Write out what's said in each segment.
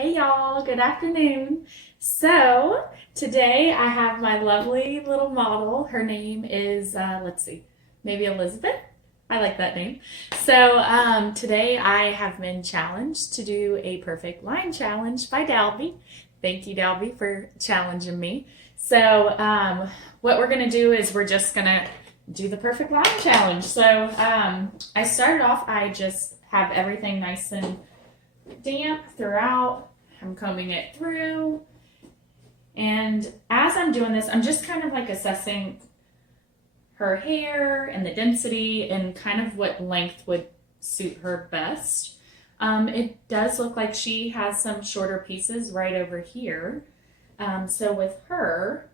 Hey y'all, good afternoon. So today I have my lovely little model. Her name is, let's see, maybe Elizabeth. I like that name. So today I have been challenged to do a perfect line challenge by Dalby. Thank you, Dalby, for challenging me. So what we're gonna do is we're just gonna do the perfect line challenge. So I started off, I just have everything nice and damp throughout. I'm combing it through. And as I'm doing this, I'm just kind of like assessing her hair and the density and kind of what length would suit her best. It does look like she has some shorter pieces right over here. So with her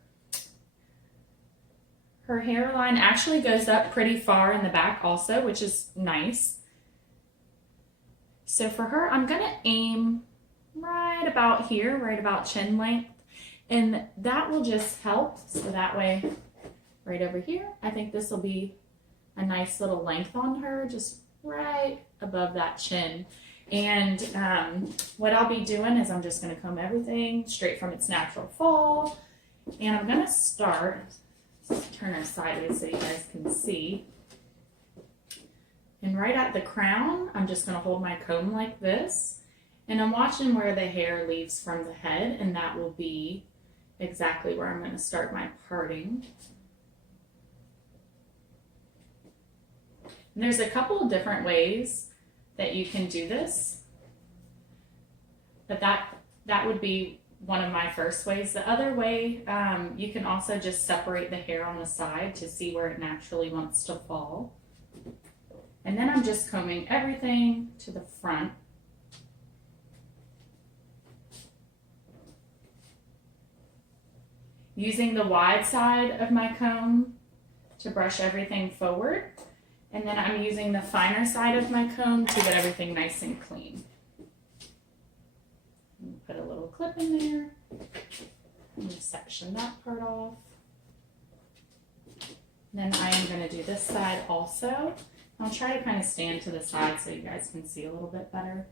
hairline actually goes up pretty far in the back also, which is nice. So for her, I'm gonna aim right about here, right about chin length, and that will just help. So that way, right over here, I think this will be a nice little length on her, just right above that chin. And what I'll be doing is I'm just gonna comb everything straight from its natural fall, and I'm gonna start, turn her sideways so you guys can see. And right at the crown, I'm just gonna hold my comb like this, and I'm watching where the hair leaves from the head, and that will be exactly where I'm gonna start my parting. And there's a couple of different ways that you can do this, but that would be one of my first ways. The other way, you can also just separate the hair on the side to see where it naturally wants to fall. And then I'm just combing everything to the front. Using the wide side of my comb to brush everything forward. And then I'm using the finer side of my comb to get everything nice and clean. Put a little clip in there. And section that part off. Then I am going to do this side also. I'll try to kind of stand to the side so you guys can see a little bit better.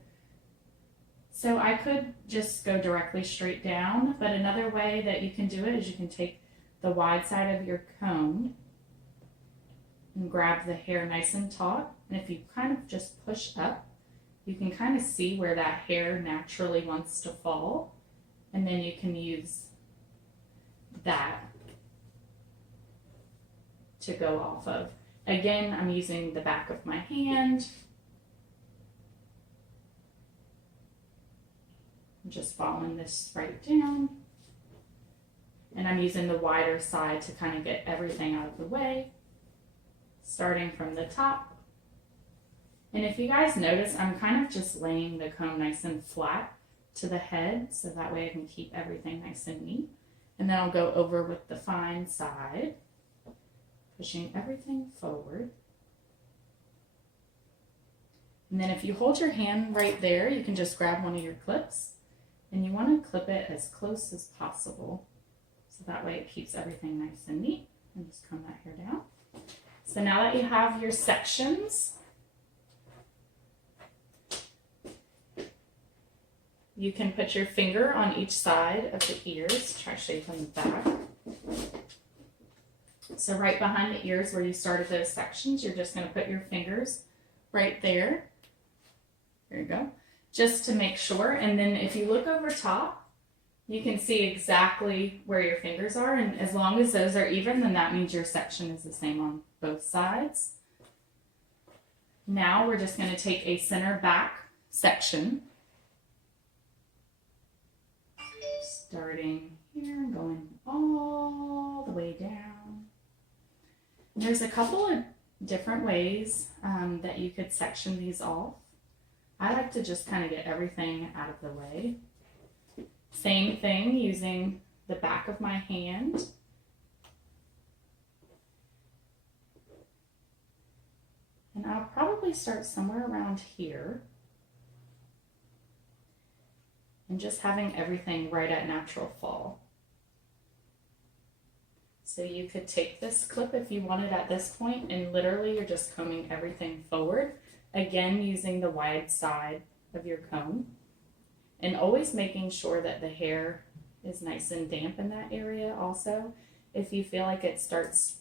So I could just go directly straight down, but another way that you can do it is you can take the wide side of your comb and grab the hair nice and taut. And if you kind of just push up, you can kind of see where that hair naturally wants to fall. And then you can use that to go off of. Again, I'm using the back of my hand. I'm just following this right down. And I'm using the wider side to kind of get everything out of the way, starting from the top. And if you guys notice, I'm kind of just laying the comb nice and flat to the head, so that way I can keep everything nice and neat. And then I'll go over with the fine side, pushing everything forward. And then if you hold your hand right there, you can just grab one of your clips, and you want to clip it as close as possible. So that way it keeps everything nice and neat. And just comb that hair down. So now that you have your sections, you can put your finger on each side of the ears. Try to show you from the back. So right behind the ears where you started those sections, you're just going to put your fingers right there. There you go. Just to make sure. And then if you look over top, you can see exactly where your fingers are. And as long as those are even, then that means your section is the same on both sides. Now we're just going to take a center back section, starting here and going all the way down. And there's a couple of different ways that you could section these off. I like to just kind of get everything out of the way. Same thing using the back of my hand. And I'll probably start somewhere around here. And just having everything right at natural fall. So you could take this clip if you wanted at this point, and literally you're just combing everything forward. Again, using the wide side of your comb. and always making sure that the hair is nice and damp in that area also. If you feel like it starts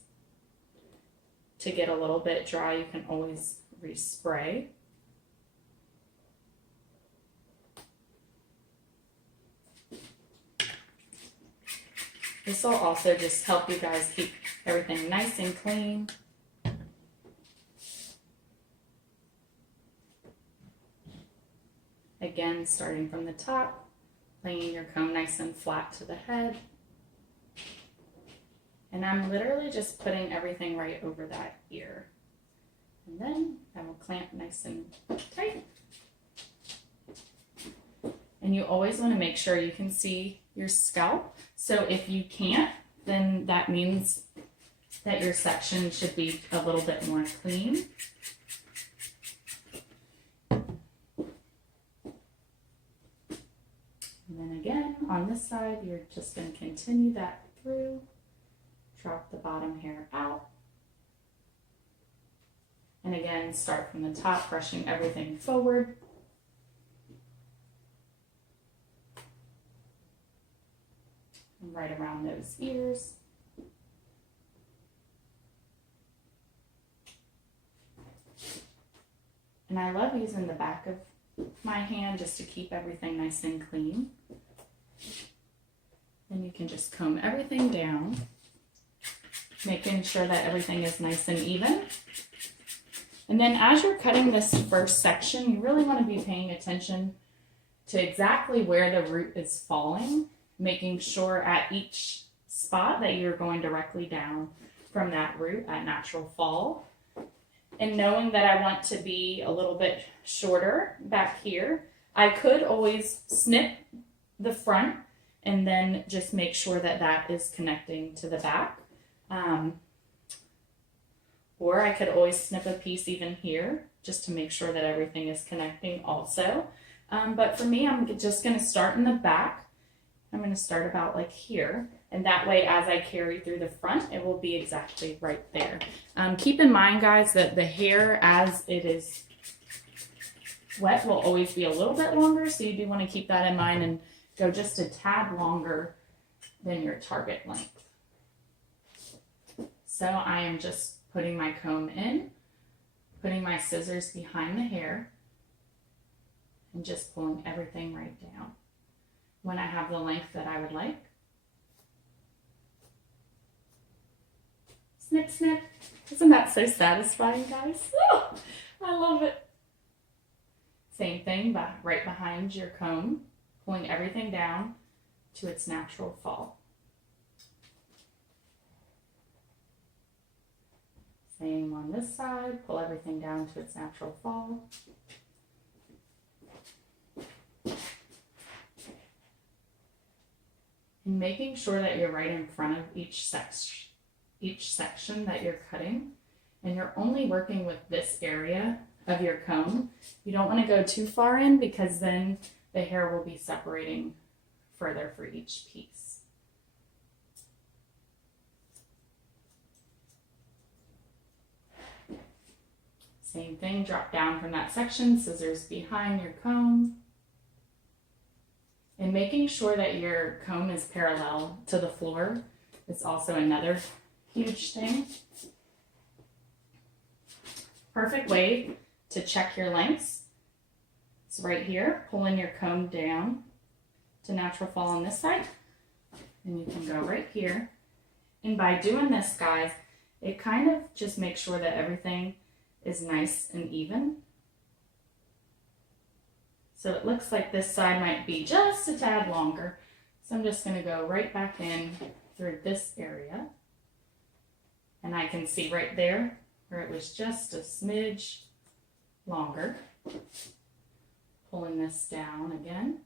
to get a little bit dry, you can always respray. This will also just help you guys keep everything nice and clean. Again, starting from the top, laying your comb nice and flat to the head. And I'm literally just putting everything right over that ear. And then I will clamp nice and tight. And you always want to make sure you can see your scalp. So if you can't, then that means that your section should be a little bit more clean. And then again, on this side, you're just going to continue that through. Drop the bottom hair out. And again, start from the top, brushing everything forward. And right around those ears. And I love using the back of my hand just to keep everything nice and clean. Then you can just comb everything down, making sure that everything is nice and even. And then as you're cutting this first section, you really want to be paying attention to exactly where the root is falling, making sure at each spot that you're going directly down from that root at natural fall. And knowing that I want to be a little bit shorter back here, I could always snip the front and then just make sure that that is connecting to the back. Or I could always snip a piece even here just to make sure that everything is connecting also. But for me, I'm just going to start in the back. I'm going to start about like here. And that way, as I carry through the front, it will be exactly right there. Keep in mind, guys, that the hair, as it is wet, will always be a little bit longer. So you do want to keep that in mind and go just a tad longer than your target length. So I am just putting my comb in, putting my scissors behind the hair, and just pulling everything right down. When I have the length that I would like, snip, snip. Isn't that so satisfying, guys? Oh, I love it. Same thing, but right behind your comb, pulling everything down to its natural fall. Same on this side, pull everything down to its natural fall. And making sure that you're right in front of each section that you're cutting, and you're only working with this area of your comb. You don't want to go too far in because then the hair will be separating further for each piece. Same thing, drop down from that section, scissors behind your comb. And making sure that your comb is parallel to the floor is also another huge thing. Perfect way to check your lengths. It's right here, pulling your comb down to natural fall on this side. And you can go right here. And by doing this, guys, it kind of just makes sure that everything is nice and even. So it looks like this side might be just a tad longer. So I'm just going to go right back in through this area. And I can see right there where it was just a smidge longer. Pulling this down again.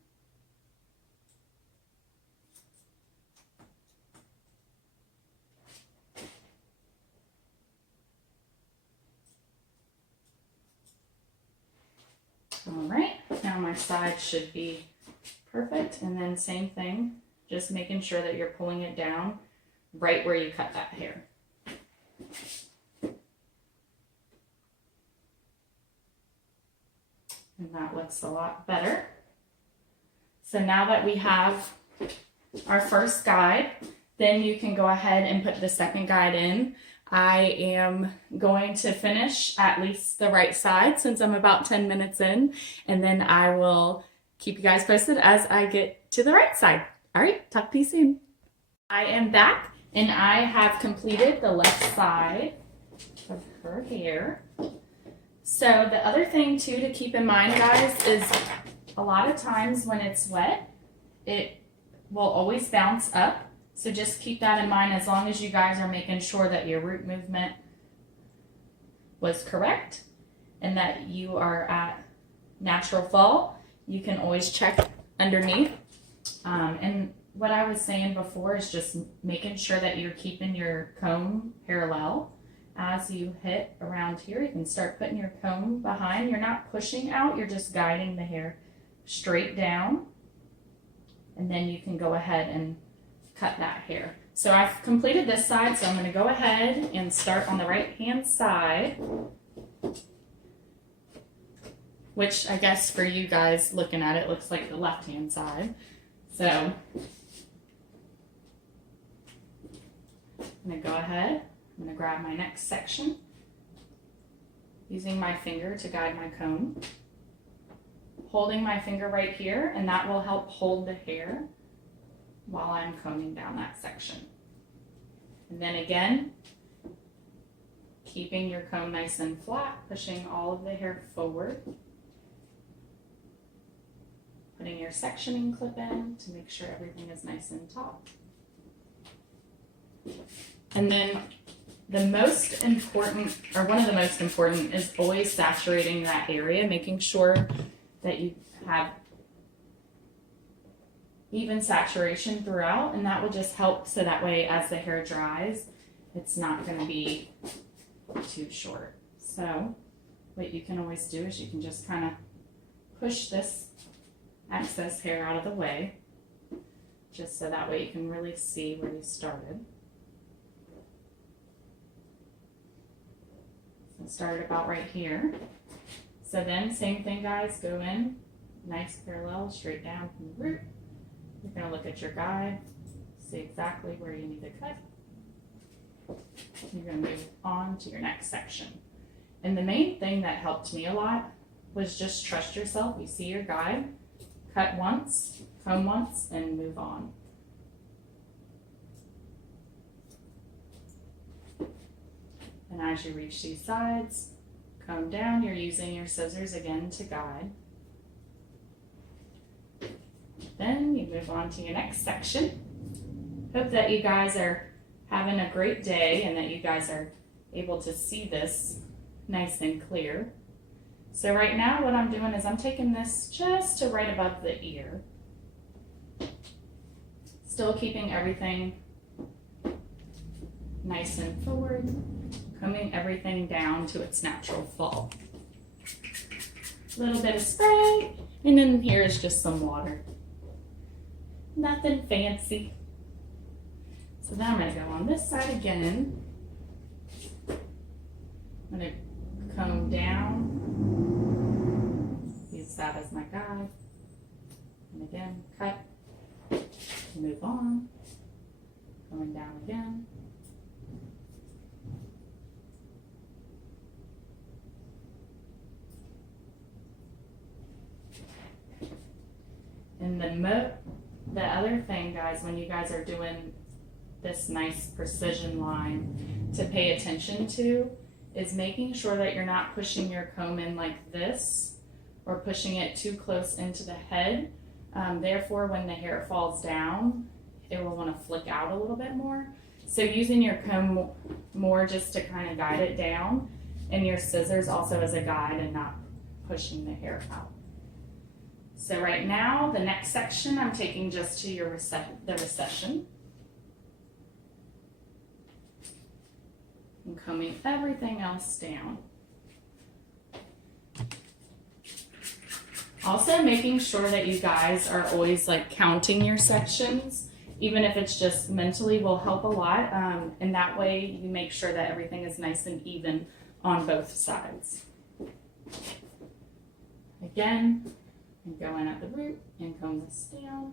All right, now my side should be perfect. And then same thing, just making sure that you're pulling it down right where you cut that hair. And that looks a lot better. So now that we have our first guide, then you can go ahead and put the second guide in. I am going to finish at least the right side since I'm about 10 minutes in, and then I will keep you guys posted as I get to the right side. All right, talk to you soon. I am back and I have completed the left side of her hair. So the other thing too to keep in mind, guys, is a lot of times when it's wet, it will always bounce up. So just keep that in mind as long as you guys are making sure that your root movement was correct and that you are at natural fall. You can always check underneath. And what I was saying before is just making sure that you're keeping your comb parallel. As you hit around here, you can start putting your comb behind. You're not pushing out, you're just guiding the hair straight down. And then you can go ahead and cut that hair. So I've completed this side, so I'm going to go ahead and start on the right hand side, which I guess for you guys looking at it looks like the left hand side. So I'm going to go ahead, I'm going to grab my next section using my finger to guide my comb, holding my finger right here, and that will help hold the hair while I'm combing down that section. And then again, keeping your comb nice and flat, pushing all of the hair forward, putting your sectioning clip in to make sure everything is nice and taut. And then the most important, or one of the most important, is always saturating that area, making sure that you have even saturation throughout, and that will just help so that way as the hair dries, it's not going to be too short. So what you can always do is you can just kind of push this excess hair out of the way, just so that way you can really see where you started. So I started about right here. So then same thing, guys, go in, nice parallel, straight down from the root. You're going to look at your guide, see exactly where you need to cut. You're going to move on to your next section. And the main thing that helped me a lot was just trust yourself. You see your guide, cut once, comb once, and move on. And as you reach these sides, comb down, you're using your scissors again to guide. Then you move on to your next section. Hope that you guys are having a great day and that you guys are able to see this nice and clear. So right now what I'm doing is I'm taking this just to right above the ear. Still keeping everything nice and forward, combing everything down to its natural fall. A little bit of spray, and then here is just some water. Nothing fancy. So then I'm going to go on this side again. I'm going to comb down. Use that as my guide. And again, cut. Move on. Coming down again. And the other thing, guys, when you guys are doing this nice precision line to pay attention to is making sure that you're not pushing your comb in like this or pushing it too close into the head. Therefore, when the hair falls down, it will want to flick out a little bit more. So using your comb more just to kind of guide it down, and your scissors also as a guide and not pushing the hair out. So right now, the next section I'm taking just to your the recession. And combing everything else down. Also making sure that you guys are always like counting your sections, even if it's just mentally, will help a lot. And that way you make sure that everything is nice and even on both sides. Again, and go in at the root and comb this down.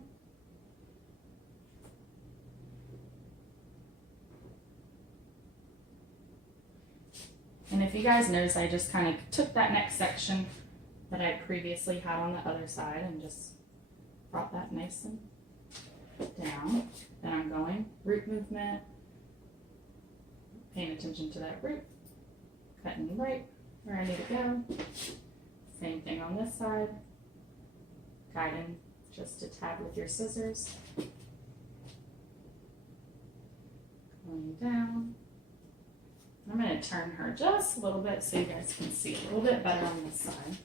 And if you guys notice, I just kind of took that next section that I previously had on the other side and just brought that nice and down. Then I'm going root movement, paying attention to that root, cutting right where I need to go. Same thing on this side, guiding just a tad with your scissors, going down. I'm going to turn her just a little bit so you guys can see a little bit better on this side.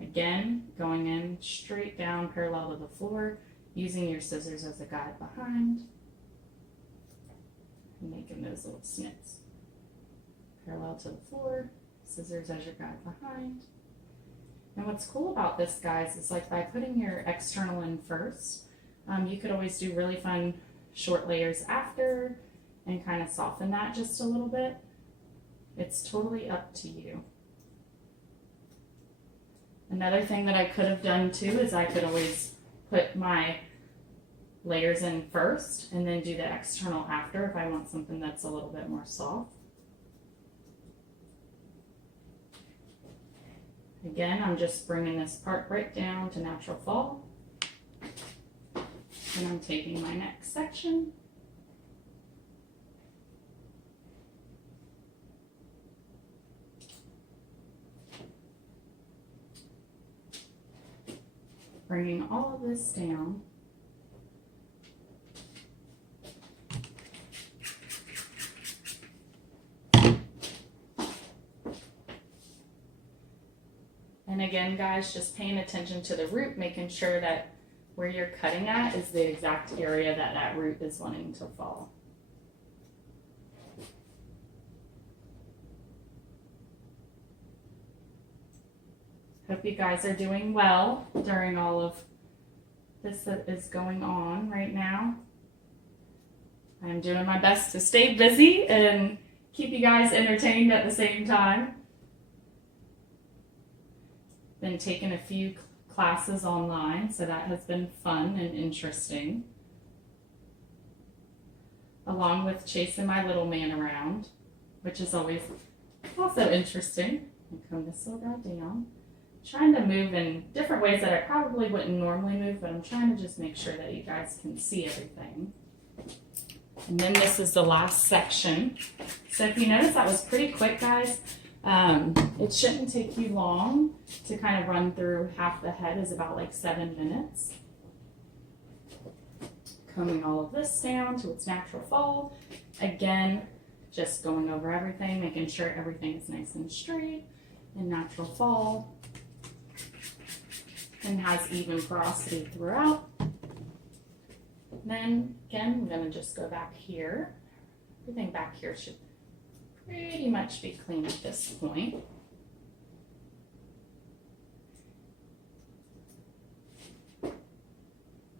Again, going in straight down parallel to the floor, using your scissors as a guide behind, and making those little snits. Parallel to the floor, scissors as your guide behind. And what's cool about this, guys, is like by putting your external in first, you could always do really fun short layers after and kind of soften that just a little bit. It's totally up to you. Another thing that I could have done too is I could always put my layers in first and then do the external after if I want something that's a little bit more soft. Again, I'm just bringing this part right down to natural fall. And I'm taking my next section. Bringing all of this down. And again, guys, just paying attention to the root, making sure that where you're cutting at is the exact area that that root is wanting to fall. Hope you guys are doing well during all of this that is going on right now. I'm doing my best to stay busy and keep you guys entertained at the same time. Been taking a few classes online, so that has been fun and interesting. Along with chasing my little man around, which is always also interesting. And comb this little guy down. Trying to move in different ways that I probably wouldn't normally move, but I'm trying to just make sure that you guys can see everything. And then this is the last section. So if you notice, that was pretty quick, guys. It shouldn't take you long to kind of run through. Half the head is about like 7 minutes. Combing all of this down to its natural fall. Again, just going over everything, making sure everything is nice and straight and natural fall and has even porosity throughout. Then again, I'm going to just go back here. Everything back here should pretty much be clean at this point.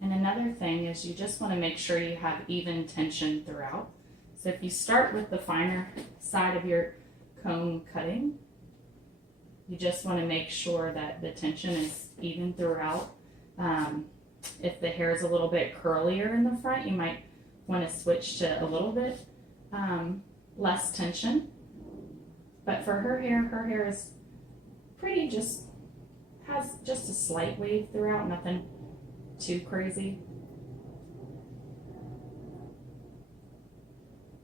And another thing is you just want to make sure you have even tension throughout. So if you start with the finer side of your comb cutting, you just want to make sure that the tension is even throughout. If the hair is a little bit curlier in the front, you might want to switch to a little bit less tension. But for her hair is pretty, has just a slight wave throughout, nothing too crazy.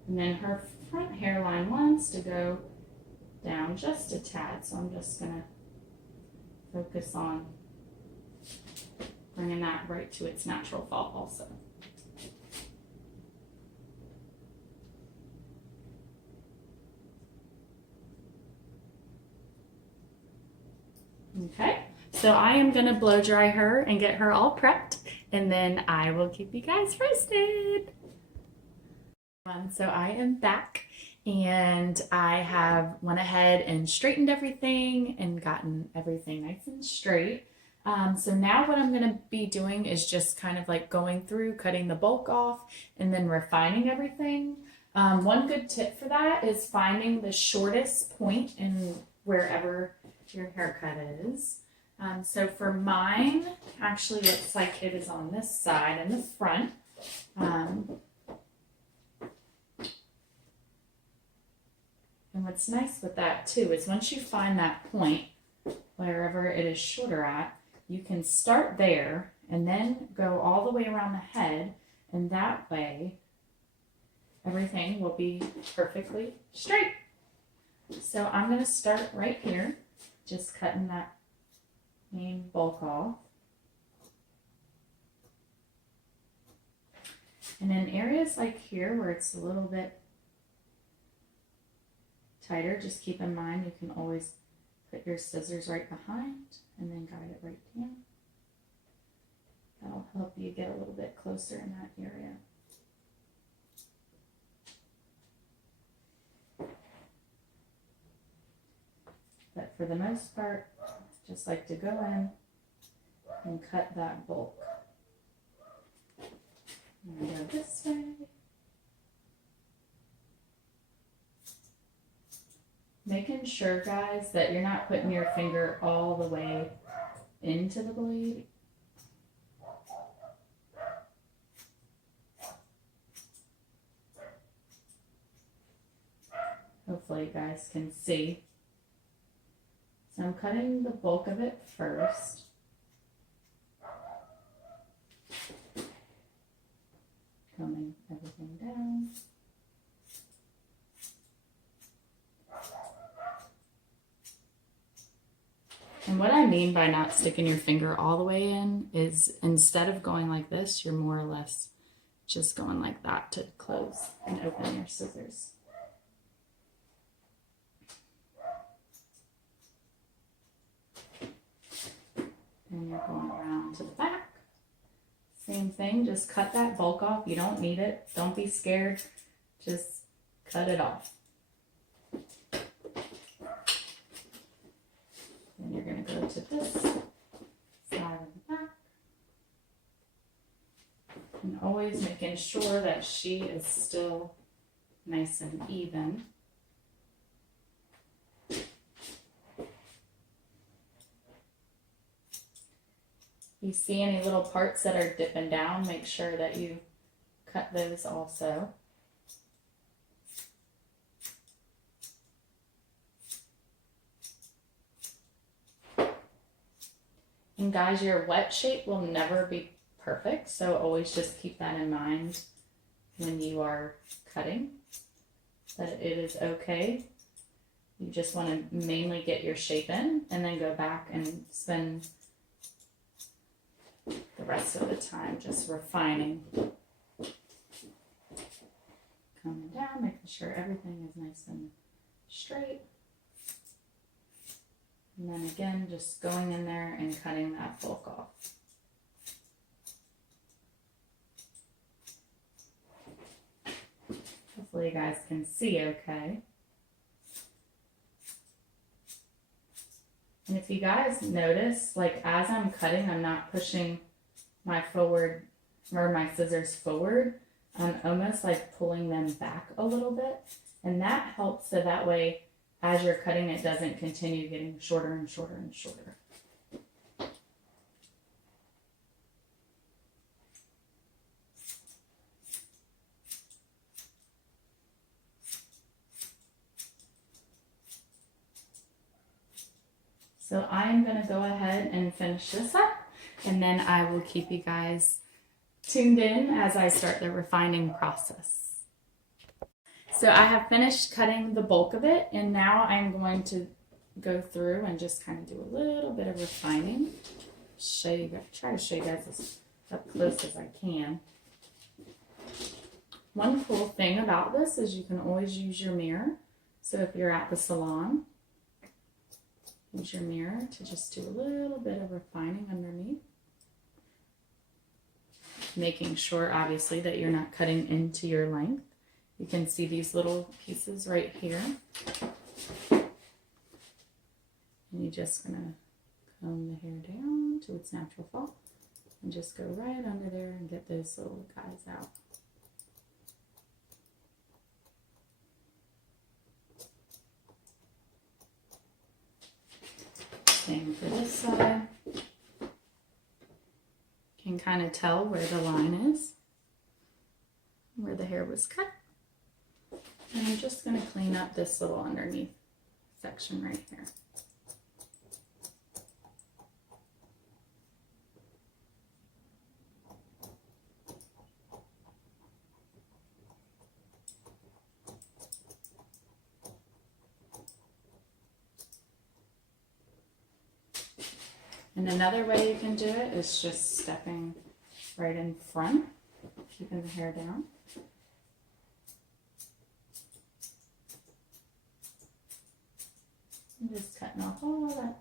And then her front hairline wants to go down just a tad, so I'm just going to focus on bringing that right to its natural fall also. Okay, so I am going to blow dry her and get her all prepped, and then I will keep you guys roasted. So I am back, and I have went ahead and straightened everything and gotten everything nice and straight. So now what I'm going to be doing is just kind of like going through, cutting the bulk off, and then refining everything. One good tip for that is finding the shortest point in wherever your haircut is. So for mine, actually looks like it is on this side in the front. And what's nice with that too is once you find that point, wherever it is shorter at, you can start there and then go all the way around the head, and that way everything will be perfectly straight. So I'm going to start right here, just cutting that main bulk off. And in areas like here where it's a little bit tighter, just keep in mind you can always put your scissors right behind and then guide it right down. That'll help you get a little bit closer in that area. But for the most part, just like to go in and cut that bulk. And go this way. Making sure, guys, that you're not putting your finger all the way into the blade. Hopefully you guys can see. So I'm cutting the bulk of it first. Combing everything down. And what I mean by not sticking your finger all the way in is instead of going like this, you're more or less just going like that to close and open your scissors. And you're going around to the back. Same thing, just cut that bulk off. You don't need it. Don't be scared. Just cut it off. Then you're going to go to this side of the back. And always making sure that she is still nice and even. If you see any little parts that are dipping down, make sure that you cut those also. And guys, your wet shape will never be perfect, so always just keep that in mind when you are cutting, that it is okay. You just want to mainly get your shape in and then go back and spend the rest of the time just refining. Coming down, making sure everything is nice and straight. And then again, just going in there and cutting that bulk off. Hopefully you guys can see okay. And if you guys notice, like as I'm cutting, I'm not pushing my forward or my scissors forward. I'm almost like pulling them back a little bit. And that helps so that way as you're cutting, it doesn't continue getting shorter and shorter and shorter. So I'm going to go ahead and finish this up, and then I will keep you guys tuned in as I start the refining process. So I have finished cutting the bulk of it, and now I'm going to go through and just kind of do a little bit of refining. Try to show you guys as up close as I can. One cool thing about this is you can always use your mirror. So if you're at the salon, use your mirror to just do a little bit of refining underneath. Making sure, obviously, that you're not cutting into your length. You can see these little pieces right here. And you're just going to comb the hair down to its natural fall. And just go right under there and get those little guys out. Same for this side. Can kind of tell where the line is, where the hair was cut. And I'm just going to clean up this little underneath section right here. And another way you can do it is just stepping right in front, keeping the hair down. I'm just cutting off all that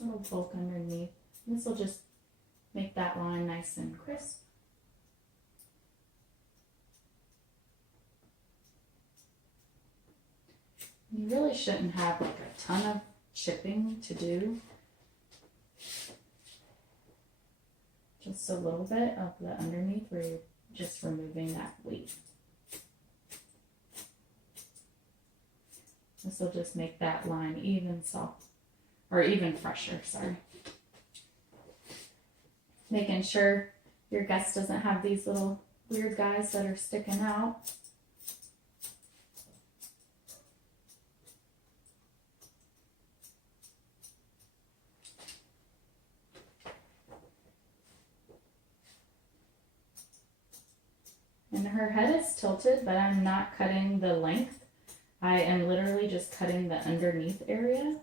little bulk underneath. This will just make that line nice and crisp. You really shouldn't have like a ton of chipping to do. Just a little bit of the underneath where you're just removing that weight. This will just make that line even soft, or even fresher, sorry. Making sure your guest doesn't have these little weird guys that are sticking out. And her head is tilted, but I'm not cutting the length. I am literally just cutting the underneath area.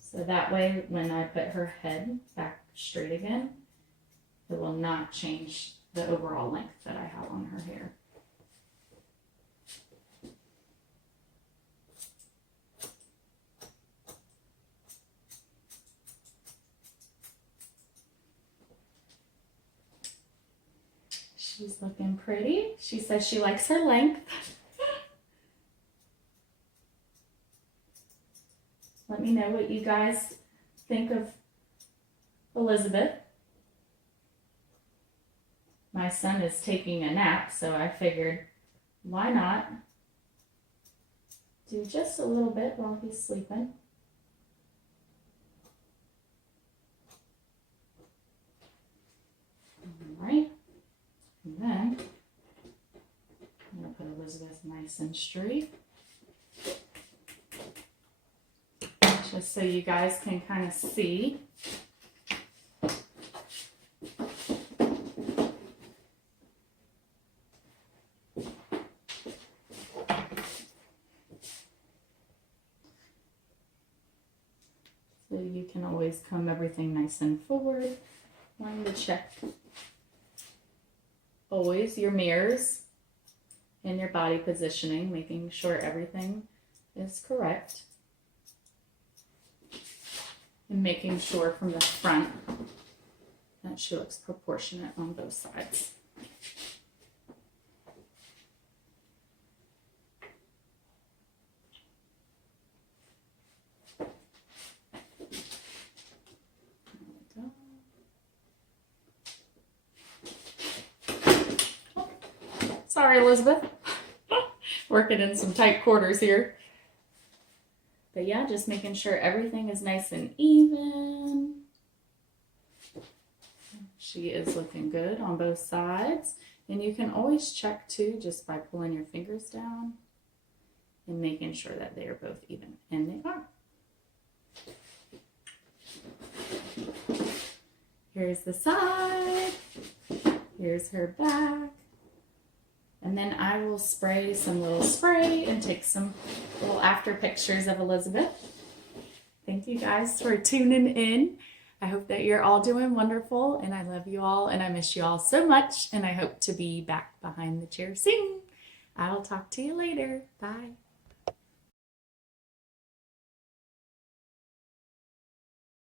So that way, when I put her head back straight again, it will not change the overall length that I have on her hair. She's looking pretty. She says she likes her length. Let me know what you guys think of Elizabeth. My son is taking a nap, so I figured, why not do just a little bit while he's sleeping. All right. And then I'm going to put Elizabeth nice and straight. Just so you guys can kind of see. So you can always comb everything nice and forward. Wanting to check always your mirrors and your body positioning, making sure everything is correct. And making sure from the front that she looks proportionate on both sides. Sorry, Elizabeth. Working in some tight quarters here. But yeah, just making sure everything is nice and even. She is looking good on both sides. And you can always check too just by pulling your fingers down and making sure that they are both even. And they are. Here's the side. Here's her back. And then I will spray some little spray and take some little after pictures of Elizabeth. Thank you guys for tuning in. I hope that you're all doing wonderful, and I love you all, and I miss you all so much, and I hope to be back behind the chair soon. I will talk to you later. Bye.